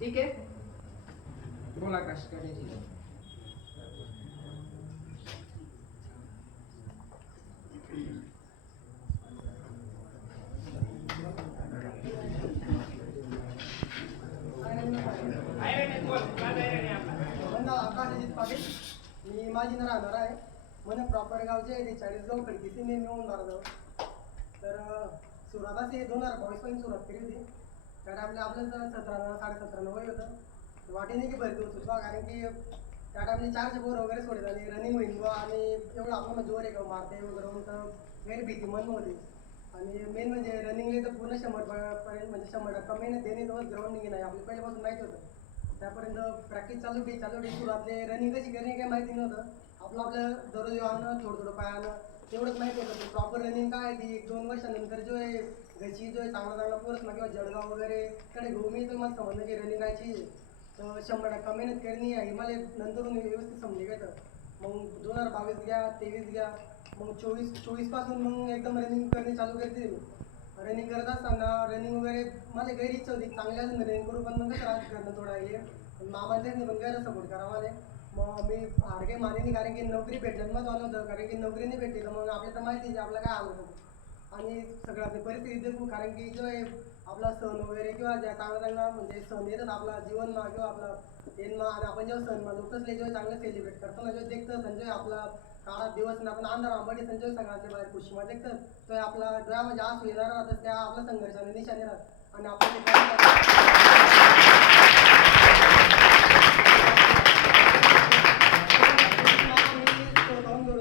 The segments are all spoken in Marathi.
ठीक आहे, बोला कशी करायची. मी माझी राहणार आहे म्हणजे प्रॉपर गावचे आहे ते 40 खडकीचे मी मिळून जाऊ. तर सुरुवात अशी 2022 पर्यंत सुरुवात केली होती. कारण आपलं 17 17.5 वय होतं. वाटेने की भरती होत होता कारण की त्या टाइमला 4 बोर वगैरे सोडत आणि रनिंग होईल आणि एवढं आपल्याला जोर आहे का मारते वगैरे तर वेळ भीती मन होती. आणि मेन म्हणजे रनिंगला तर पूर्ण 100 पर्यंत म्हणजे 100% मेहनत देणे तर ग्राउंड निघे नाही आपली पहिल्यापासून माहिती होतं. त्यापर्यंत प्रॅक्टिस चालू होती सुरुवातले रनिंग कशी करणे काही माहिती नव्हतं. आपलं दररोज आणणं थोडं पायानं तेवढंच माहिती होतं. प्रॉपर रनिंग काय ती 1-2 वर्षानंतर जो आहे घरची जो आहे चांगला पोरस किंवा जळगाव वगैरे कडे घेऊ मी तर मला समजलं की रनिंग कायची तर 100% मेहनत करणी आहे मला नंतर व्यवस्थित समजे काय. तर मग 2022 घ्या 23 घ्या मग 24 पासून मग एकदम रनिंग करणे चालू करते. रनिंग करत असताना रनिंग वगैरे मला गैर इच्छा होती चांगल्या रनिंग करू पण मग कसं करणं थोडा हे मामांचेच पण गैर सपोर्ट करा मला. मग मी हार काही माने नाही कारण की नोकरी भेटलं मग नव्हतं कारण की नोकरी नाही भेटली तर मग आपल्या तर माहिती आपलं काय आलं होतं आणि सगळं परिस्थिती देखू कारण की जो आहे आपला सण वगैरे किंवा ज्या चांगला म्हणजे सण येतात आपला जीवनमा किंवा आपला येणमा आणि आपण जेव्हा सण लोकसले जेव्हा चांगलं सेलिब्रेट करतो ना जेव्हा देखतं संजय आपला काळात दिवस आपण अंधार आंबडी संजय सगळ्याचे बाहेर खुशीमा देखतं तो आपला डोळ्यामध्ये आसू येणार राहतात त्या आपला संघर्षाने निशाने राहत आणि आपण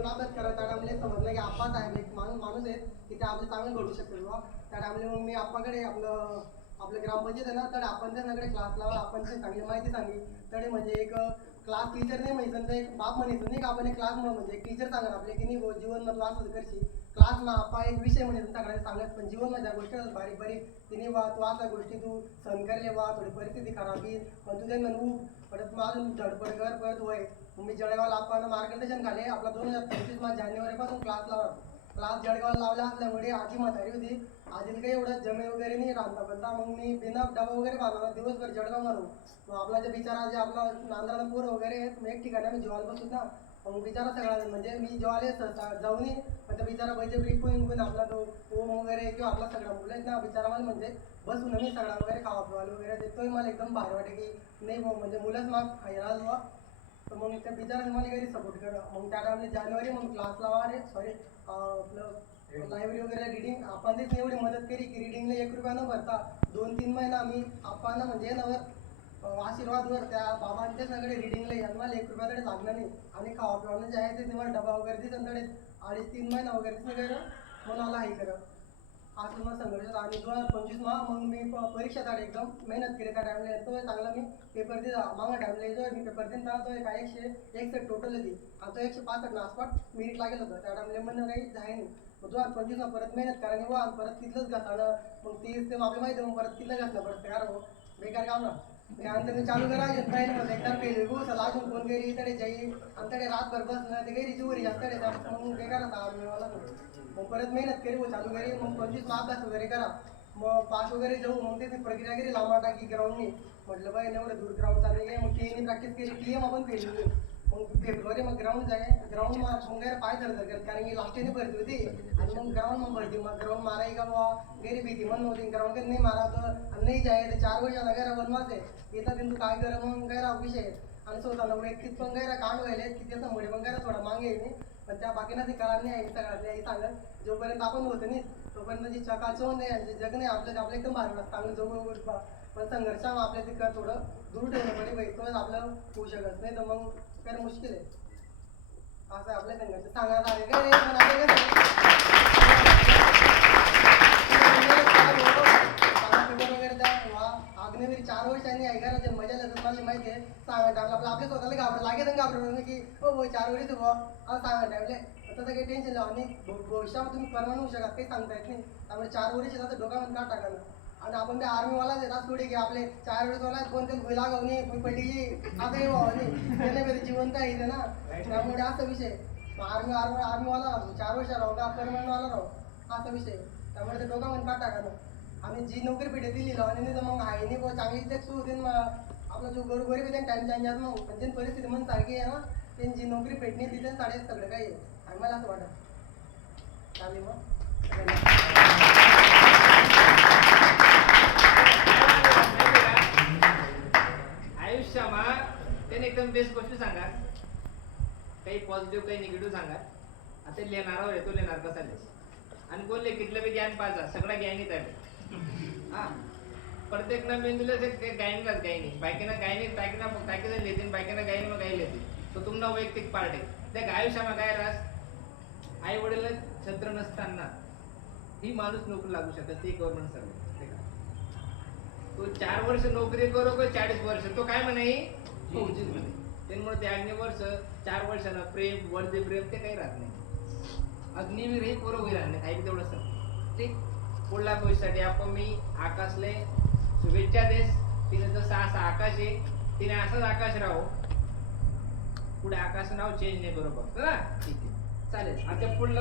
अभ्यास करा त्या टाइमला समजलं की आप्पाच आहे एक माणूस आहे की ते आपलं चांगलं घडू शकतो बा. त्या टाइमला मग मी आप्पाकडे आपलं ग्रामपंचायत आहे ना तर आपण त्यांच्याकडे क्लास लावा आपण ते चांगली माहिती सांगली तरी म्हणजे एक क्लास टीचर नाही म्हणजे त्यांचा एक बाप म्हणायचं नाही का आपण एक क्लास म्हणजे एक टीचर सांगणार आपले की नाही जीवन मधलं असं करशी क्लास ना आपा एक विषय म्हणजे तुमच्याकडे सांगत पण जीवन माझ्या गोष्टी बारीक बारीक तिने वा तू अशा गोष्टी तू सहन करले वा थोडी परिस्थिती खराब येईल पण तुझ्या म्हणू परत माझून धडपड कर परत वय मी जळगावला आपण मार्गदर्शन खाले आपला 2025 जानेवारीपासून क्लास लावा. क्लास जळगावला लावला असल्यामुळे आजी म्हातारी होती आजीला काही एवढं जमे वगैरे नाही राहता बनता मग मी बिना डबा वगैरे बांधला दिवसभर जळगाव मारू मग आपला जे बिचारा जे आपला नांद्राला पोर वगैरे एक ठिकाणी आम्ही जेवायला बसू ना मग बिचारा सगळा म्हणजे मी जेवायला जाऊ नये पण त्या बिचारा पैसे विकून आपला तो ओम वगैरे किंवा आपला सगळा मुलं आहेत ना बिचारा मला म्हणजे बसून मी सगळा वगैरे खावा पिवायला वगैरे देतोय मला एकदम भारी वाटे की नाही म्हणजे मुलंच मग खायला जावा तर मग त्या बिचाराने मला काही सपोर्ट करा मग त्या टाइमला जानेवारी मग क्लास लावा रे सॉरी आपलं लायब्ररी वगैरे रिडिंग आपण तेच एवढी मदत केली की रिडिंगला 1 रुपया न भरता 2-3 महिना आम्ही आपण म्हणजे नवर आशीर्वादवर त्या बाबांच्या सगळे रिडिंगला या मला 1 रुपया तरी लागणार नाही आणि खावा पिवायला जे आहे ते तुम्हाला डबा वगैरे ते त्यांच्याकडे 2.5-3 महिना वगैरे वगैरे मला हे करा असं मग संघर्ष आणि 2025 मग मी परीक्षेसाठी एकदम मेहनत केली त्या टाइमला तो चांगला मी पेपर दिला मागा टाइमला जो मी पेपर देऊन तो एक 101 टोटल होती आणि तो 165 नासपाट मिनिट लागेल होतं त्या टाइमला म्हणणं काही आहे नाही मग 2025 परत मेहनत करायला वा परत तिथलंच घातलं मग तीच ते आपल्या माहिती मग परत तिथलं घातलं परत तयार हो बेकार काम ना त्यानंतर मी चालू करा मग एकदा पेले गो चला अजून फोन करी इकडे जाई आमच्याकडे रातभर बसणं ते काही चोरी जास्त मग बेकार मला मग परत मेहनत करी हो चालू करी मग 25 अभ्यास वगैरे करा मग पास वगैरे जाऊ मग ते प्रक्रिया केली लांबा टाकी ग्राउंडनी म्हटलं बाई एवढं दूर ग्राउंड चालू आहे मग टीएनी प्रॅक्टिस केली टीएम आपण खेळली मग फेब्रुवारी मग ग्राउंड जाय ग्राउंड मग पाय धरत कारण की लास्टने भरती होती आणि मग ग्राउंड मग भरती मग ग्राउंड माराय का बा गेली भीती मन नव्हती ग्राउंड कधी नाही मारा तर आणि नाही जाय तर 4 वर्षाला गैरा बनवाच आहे येतात तू काय कर मग गैरा विषय आणि स्वतःला व्यक्तीत पण गैरा कांड व्हायले की त्याचा मुळे पण गैरा थोडा मागे येणे पण त्या बाकीना ते करा नाही आहे सगळ्यात सांगत जोपर्यंत आपण होतं नाही तोपर्यंत जी चकाचो नाही जग नाही आपलं एकदम भारी चांगलं जवळ पण संघर्ष आपल्या तिकडं थोडं दूर ठेवणं पडे तोच आपलं होऊ शकत नाही तर मग काय मुश्किल आहे असं आपल्या संघर्ष सांगण्यात आले काय वगैरे अग्निवीर 4 वर्षांनी ऐकायला मजा तुम्हाला माहिती आहे सांगा आपल्या स्वतःला घाबरत लागेल घाबरत की हो 4 वर्ष असं सांगा टाइमले तसं काही टेन्शन जाऊ आणि भविष्यामध्ये तुम्ही परमानंट होऊ शकत काही सांगता येत नाही त्यामुळे 4 वर्ष तसं डोक्यामध्ये का टाकायला आणि आपण ते आर्मीवालाच येतात थोडी की आपले 4 वर्ष वाला कोणते गुला गावणी पडली आता हे त्याने कधी जिवंत आहे ना त्यामुळे असा विषय आर्मीवाला 4 वर्ष राहू का परमानंट वाला राहू असा विषय त्यामुळे ते डोक्यामध्ये का टाकायला आम्ही जी नोकरी भेटे ती लिहिलो आणि नाही तर मग आईने चांगली इज्जत सुरू होते मग आपला जो गरीब आहे टाइम चेंज मग त्यांची परिस्थिती म्हणून सारखी आहे ना त्यांची नोकरी भेटणे तिथे साडे सगळं काही आहे आणि मला असं वाटत चालेल आयुष्यामा त्याने एकदम बेस्ट गोष्टी सांगा काही पॉझिटिव्ह काही निगेटिव्ह सांगा आता लिहिणारा आहे तो लिहिणार कसा लिहिस आणि बोलले कितलं बी ज्ञान पाजा सगळा ज्ञानीच आहे हा प्रत्येक ना मेंदूला गायनीलाच गायनी बायकीना गायनी बायकीना लिहितील बायकीना गायनी मग गाई लिहितील तो तुमचा वैयक्तिक पार्ट आहे त्या आयुष्यामा काय रास आई वडील छत्र नसताना ही माणूस नोकरी लागू शकत ती गव्हर्नमेंट सर्व्हिस तो 4 वर्ष नोकरी करो का 40 वर्ष तो काय म्हणे फौजीच म्हणे त्यामुळे ते अग्निवर्ष 4 वर्षांना प्रेम वर्दे प्रेम ते काही राहत नाही अग्निवीर हे पोरं होईल राहत नाही काही तेवढं सर ठीक पुढल्या गोष्टीसाठी आपण मी आकाशले शुभेच्छा देस तिने जसं असं आकाश आहे तिने असंच आकाश राहो पुढे आकाश नाव चेंज नाही करू फक्त ना ठीक आहे चालेल आता पुढलं